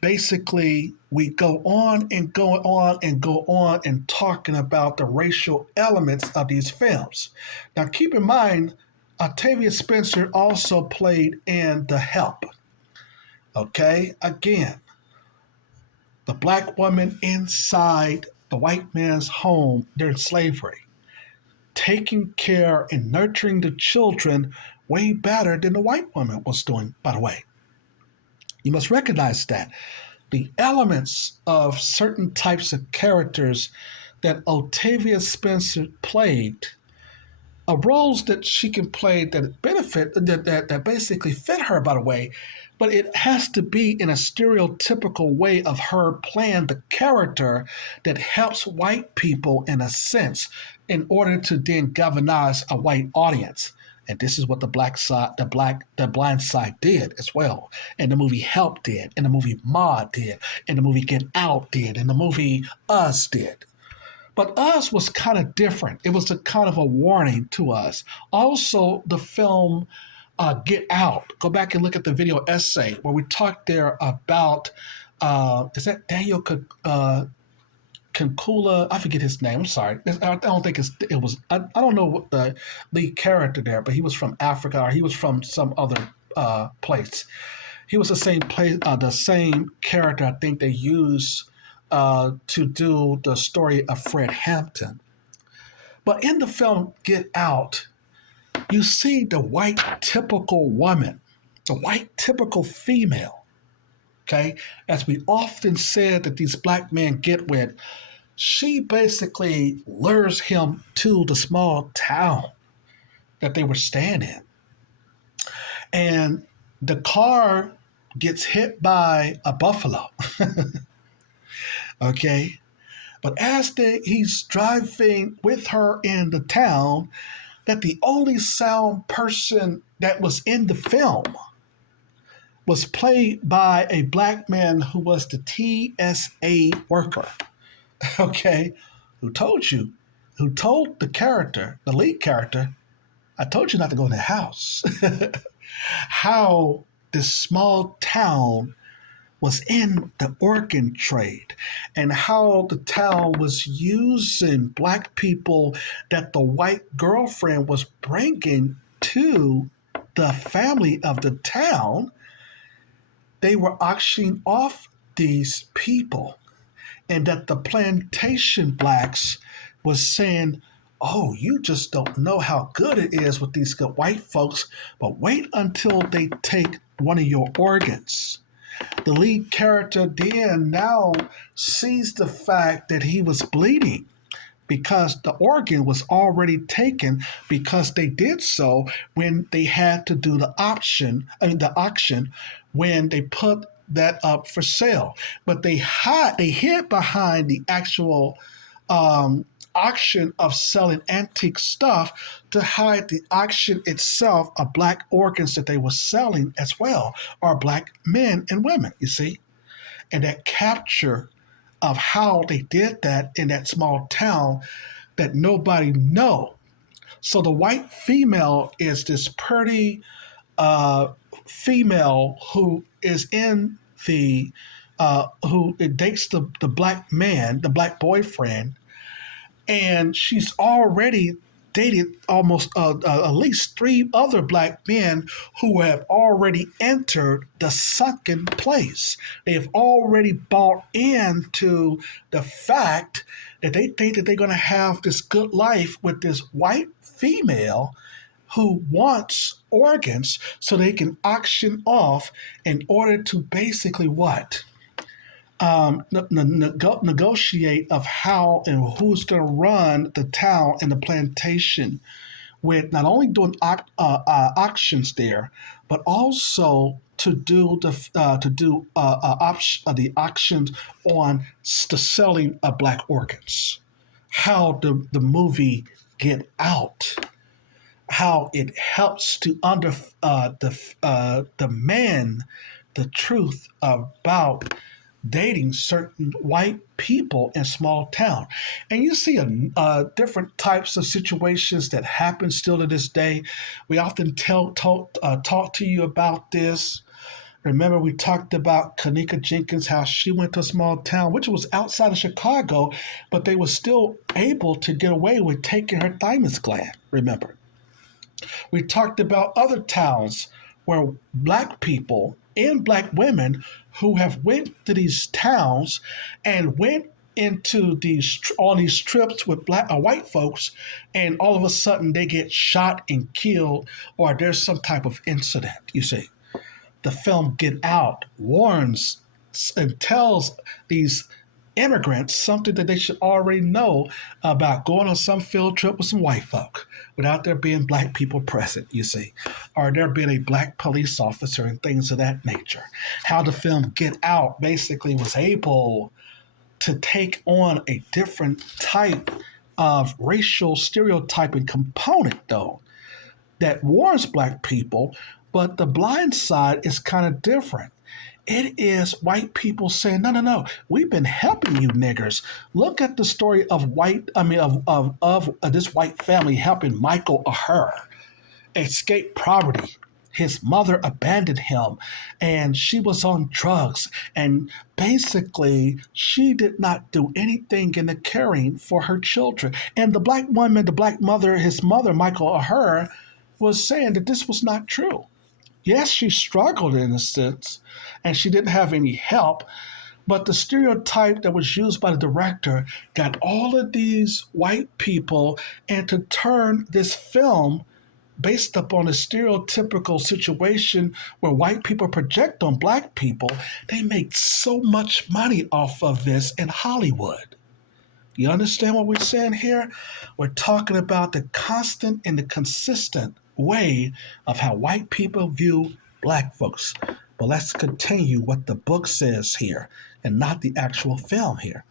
basically, we go on and go on and go on and talking about the racial elements of these films. Now, keep in mind, Octavia Spencer also played in The Help. Okay, again, the black woman inside the white man's home during slavery, taking care and nurturing the children way better than the white woman was doing, by the way. You must recognize that. The elements of certain types of characters that Octavia Spencer played roles that she can play that benefit that basically fit her, by the way, but it has to be in a stereotypical way of her playing the character that helps white people in a sense in order to then galvanize a white audience. And this is what the blind side did as well. And the movie Help did, and the movie Ma did, and the movie Get Out did, and the movie Us did. But Us was kind of different. It was a kind of a warning to us. Also, the film Get Out. Go back and look at the video essay where we talked there about, is that Daniel Kankula? I forget his name. I'm sorry. I don't think it was. I don't know what the lead character there, but he was from Africa or he was from some other place. He was the same place, the same character I think they used to do the story of Fred Hampton. But in the film Get Out, you see the white typical woman, the white typical female. Okay, as we often said that these black men get with, she basically lures him to the small town that they were staying in. And the car gets hit by a buffalo. Okay. But as he's driving with her in the town, that the only sound person that was in the film was played by a black man who was the TSA worker. Okay. Who told the character, the lead character, I told you not to go in the house. How this small town was in the organ trade and how the town was using black people that the white girlfriend was bringing to the family of the town. They were auctioning off these people, and that the plantation blacks was saying, oh, you just don't know how good it is with these good white folks, but wait until they take one of your organs. The lead character then now sees the fact that he was bleeding because the organ was already taken, because they did so when they had to do the auction when they put that up for sale. But they hid behind the actual auction of selling antique stuff to hide the auction itself of black organs that they were selling as well, or black men and women, you see. And that capture of how they did that in that small town that nobody know. So the white female is this pretty female who is in the who dates the black man, the black boyfriend, and she's already dated almost at least 3 other black men who have already entered the sunken place. They have already bought into the fact that they think that they're going to have this good life with this white female who wants organs so they can auction off in order to basically what? Negotiate of how and who's going to run the town and the plantation, with not only doing auctions there, but also to do the auctions on the selling of black organs. How the movie Get Out, how it helps to demand the truth about dating certain white people in small town. And you see different types of situations that happen still to this day. We often talk to you about this. Remember, we talked about Kanika Jenkins, how she went to a small town, which was outside of Chicago, but they were still able to get away with taking her thymus gland, remember. We talked about other towns where black people and black women who have went to these towns and went into on these trips with white folks, and all of a sudden they get shot and killed, or there's some type of incident. You see, the film Get Out warns and tells these immigrants something that they should already know about going on some field trip with some white folk without there being black people present, you see, or there being a black police officer and things of that nature. How the film Get Out basically was able to take on a different type of racial stereotyping component, though, that warns black people, but the blind side is kind of different. It is white people saying, no, we've been helping you niggers. Look at the story of this white family helping Michael or her escape poverty his mother abandoned him and she was on drugs. And basically, she did not do anything in the caring for her children. And the black woman, the black mother, his mother, Michael O'Hara, was saying that this was not true. Yes, she struggled in a sense, and she didn't have any help, but the stereotype that was used by the director got all of these white people and to turn this film based upon a stereotypical situation where white people project on black people. They make so much money off of this in Hollywood. You understand what we're saying here? We're talking about the constant and the consistent way of how white people view black folks. But let's continue what the book says here and not the actual film here.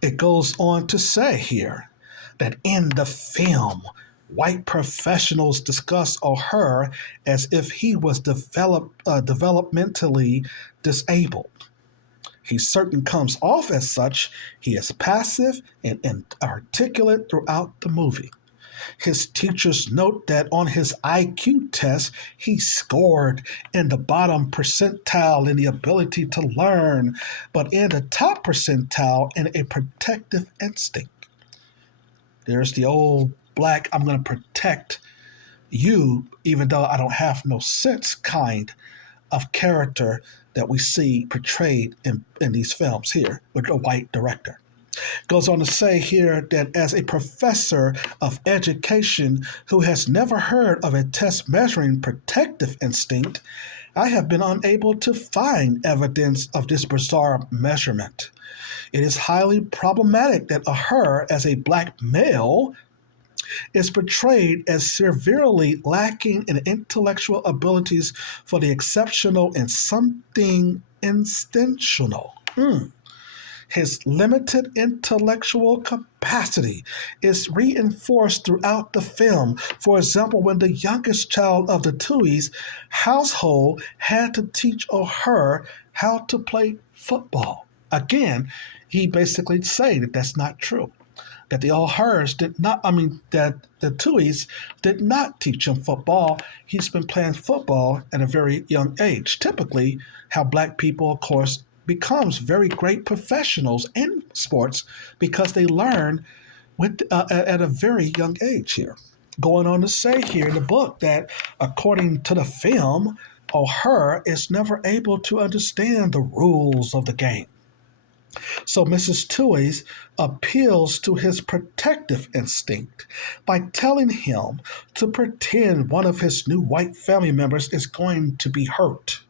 It goes on to say here that in the film, white professionals discuss O'Hara as if he was developmentally disabled. He certainly comes off as such. He is passive and inarticulate throughout the movie. His teachers note that on his IQ test, he scored in the bottom percentile in the ability to learn, but in the top percentile in a protective instinct. There's the old black, I'm going to protect you, even though I don't have no sense kind of character that we see portrayed in these films here with a white director. Goes on to say here that as a professor of education who has never heard of a test measuring protective instinct, I have been unable to find evidence of this bizarre measurement. It is highly problematic that O'Hara, as a black male, is portrayed as severely lacking in intellectual abilities for the exceptional and something instinctual. His limited intellectual capacity is reinforced throughout the film. For example, when the youngest child of the Tuohy's household had to teach O'Hara how to play football. Again, he basically said that that's not true. That the O'Haras did not, that the Tuohy's did not teach him football. He's been playing football at a very young age. Typically, how black people, of course, becomes very great professionals in sports because they learn at a very young age here. Going on to say here in the book that according to the film, O'Hara is never able to understand the rules of the game. So Mrs. Tuohy's appeals to his protective instinct by telling him to pretend one of his new white family members is going to be hurt.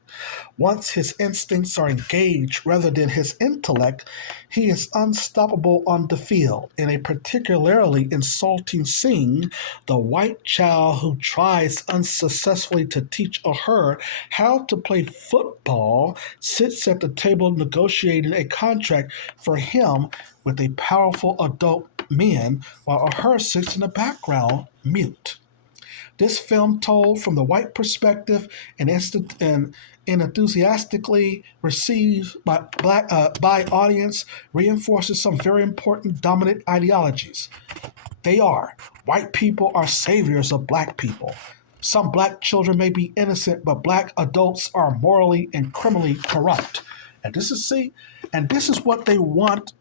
Once his instincts are engaged rather than his intellect, he is unstoppable on the field. In a particularly insulting scene, the white child who tries unsuccessfully to teach O'Hara how to play football sits at the table negotiating a contract for him with a powerful adult man, while O'Hara sits in the background, mute. This film, told from the white perspective and enthusiastically received by audience, reinforces some very important dominant ideologies. They are: white people are saviors of black people. Some black children may be innocent, but black adults are morally and criminally corrupt. And this is what they want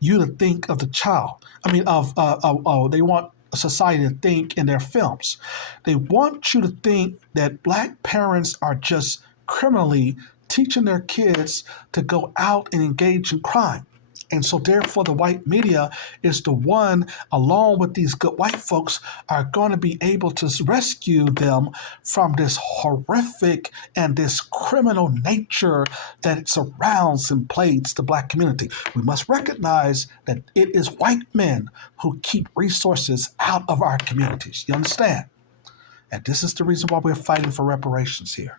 you to think of the child. They want society to think in their films. They want you to think that black parents are just criminally teaching their kids to go out and engage in crime. And so therefore the white media is the one, along with these good white folks, are going to be able to rescue them from this horrific and this criminal nature that surrounds and plagues the black community. We must recognize that it is white men who keep resources out of our communities. You understand? And this is the reason why we're fighting for reparations here.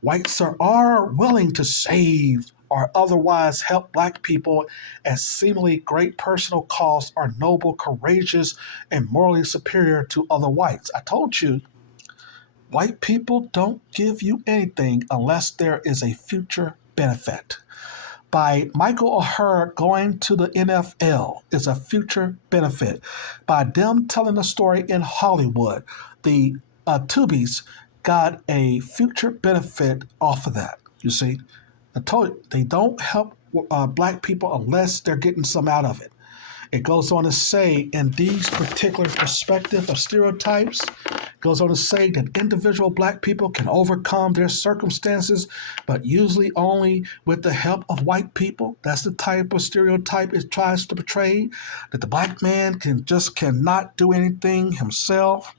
Whites are willing to save or otherwise help black people as seemingly great personal cause are noble, courageous, and morally superior to other whites. I told you, white people don't give you anything unless there is a future benefit. By Michael O'Hara going to the NFL is a future benefit. By them telling a story in Hollywood, the Tubies got a future benefit off of that. You see, I told you, they don't help black people unless they're getting some out of it. It goes on to say, in these particular perspective of stereotypes, it goes on to say that individual black people can overcome their circumstances, but usually only with the help of white people. That's the type of stereotype it tries to portray, that the black man cannot do anything himself.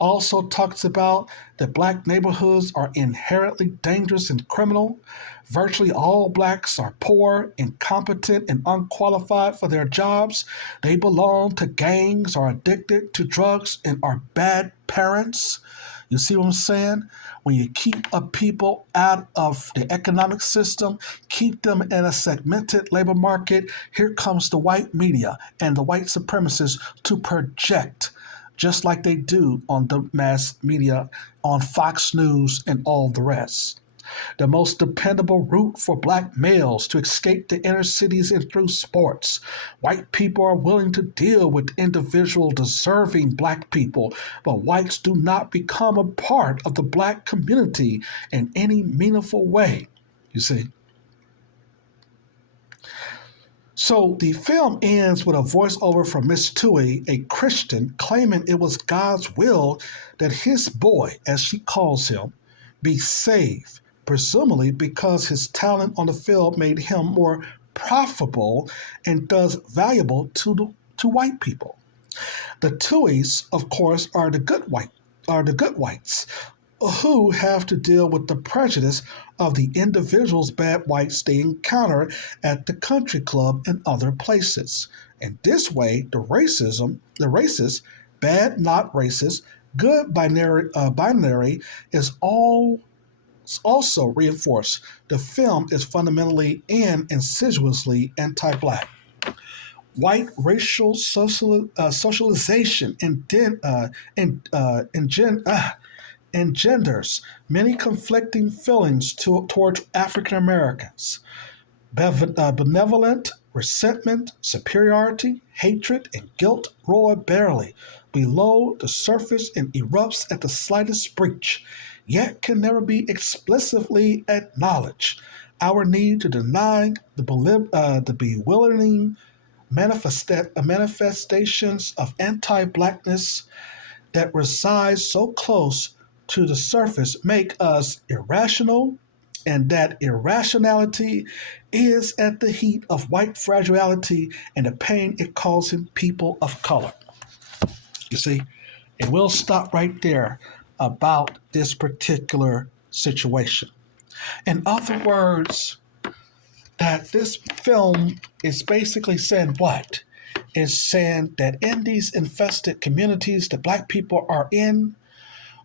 Also talks about that black neighborhoods are inherently dangerous and criminal. Virtually all blacks are poor, incompetent, and unqualified for their jobs. They belong to gangs, are addicted to drugs, and are bad parents. You see what I'm saying? When you keep a people out of the economic system, keep them in a segmented labor market, here comes the white media and the white supremacists to project just like they do on the mass media, on Fox News and all the rest. The most dependable route for black males to escape the inner cities is through sports. White people are willing to deal with individual deserving black people, but whites do not become a part of the black community in any meaningful way. You see? So the film ends with a voiceover from Miss Tui, a Christian, claiming it was God's will that his boy, as she calls him, be saved, presumably because his talent on the field made him more profitable and thus valuable to white people. The Tuis, of course, are the good whites, who have to deal with the prejudice of the individuals bad whites they encounter at the country club and other places. In this way, the racist, bad not racist, good binary is all also reinforced. The film is fundamentally and insidiously anti-black. White racial socialization engenders many conflicting feelings towards African Americans: benevolent, resentment, superiority, hatred, and guilt roar barely below the surface and erupts at the slightest breach, yet can never be explicitly acknowledged. Our need to deny the bewildering manifestations of anti-blackness that reside so close to the surface make us irrational, and that irrationality is at the heat of white fragility and the pain it causes people of color. You see, and we'll stop right there about this particular situation. In other words, that this film is basically saying what? It's saying that in these infested communities that black people are in,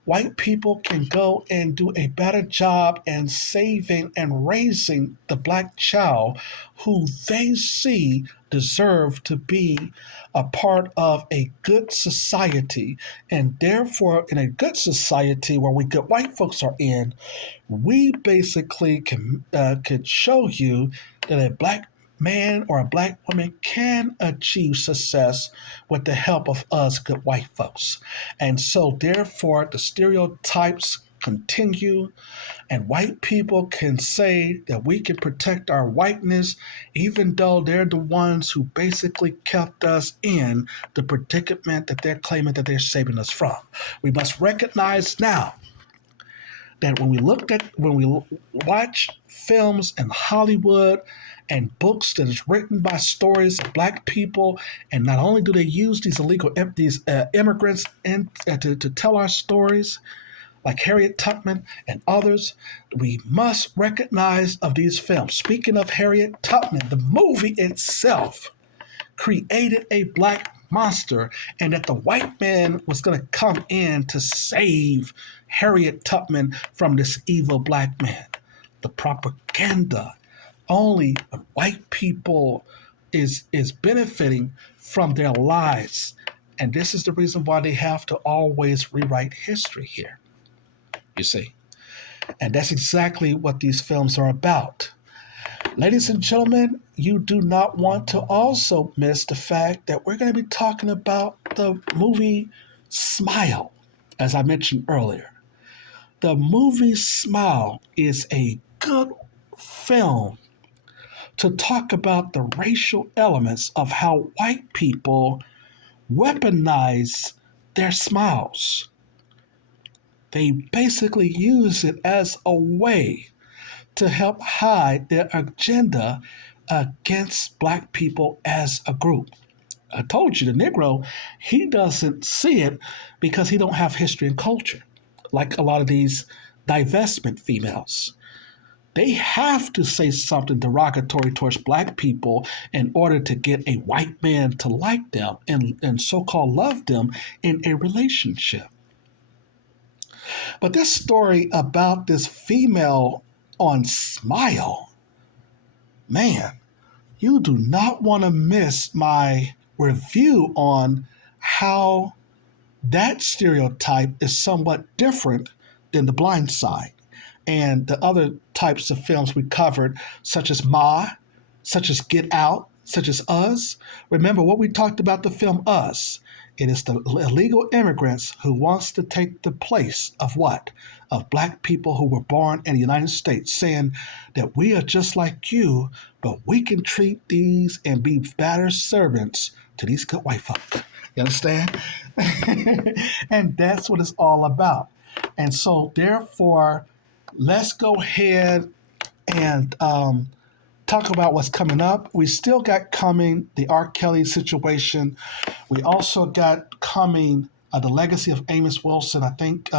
white people can go and do a better job in saving and raising the black child who they see deserve to be a part of a good society. And therefore, in a good society where we good white folks are in, we basically could show you that a black man or a black woman can achieve success with the help of us good white folks. And so therefore the stereotypes continue, and white people can say that we can protect our whiteness even though they're the ones who basically kept us in the predicament that they're claiming that they're saving us from. We must recognize now that when we watch films in Hollywood and books that is written by stories of black people, and not only do they use these immigrants to tell our stories, like Harriet Tubman and others, we must recognize of these films. Speaking of Harriet Tubman, the movie itself created a black monster, and that the white man was going to come in to save Harriet Tubman from this evil black man. The propaganda only when white people is benefiting from their lives. And this is the reason why they have to always rewrite history here, you see. And that's exactly what these films are about. Ladies and gentlemen, you do not want to also miss the fact that we're going to be talking about the movie Smile. as I mentioned earlier. The movie Smile is a good film to talk about the racial elements of how white people weaponize their smiles. They basically use it as a way to help hide their agenda against black people as a group. I told you the Negro, he doesn't see it because he don't have history and culture, like a lot of these divestment females. They have to say something derogatory towards black people in order to get a white man to like them and so-called love them in a relationship. But this story about this female on Smile, man, you do not want to miss my review on how that stereotype is somewhat different than The Blind Side and the other types of films we covered, such as Ma, such as Get Out, such as Us. Remember what we talked about the film Us. It is the illegal immigrants who wants to take the place of what? Of black people who were born in the United States, saying that we are just like you, but we can treat these and be better servants to these good white folk. You understand? And that's what it's all about. And so, therefore, let's go ahead and talk about what's coming up. We still got coming the R. Kelly situation. We also got coming the legacy of Amos Wilson. I think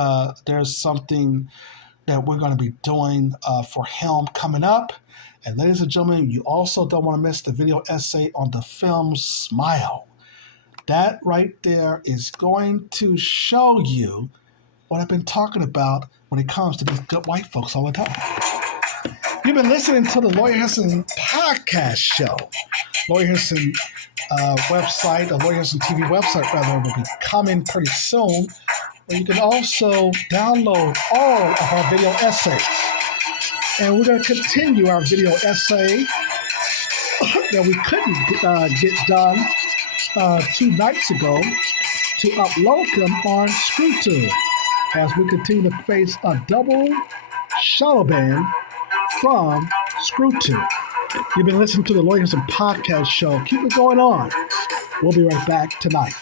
there's something that we're going to be doing for him coming up. And ladies and gentlemen, you also don't want to miss the video essay on the film Smile. That right there is going to show you what I've been talking about when it comes to these good white folks all the time. You've been listening to the Lawyer Henderson podcast show. Lawyer Henderson website, the Lawyer Henderson TV website, rather, will be coming pretty soon. Where you can also download all of our video essays. And we're going to continue our video essay that we couldn't get done 2 nights ago to upload them on ScrewTube as we continue to face a double shadow ban from ScrewTube. You've been listening to the Lawyer Henderson podcast show. Keep it going on. We'll be right back tonight.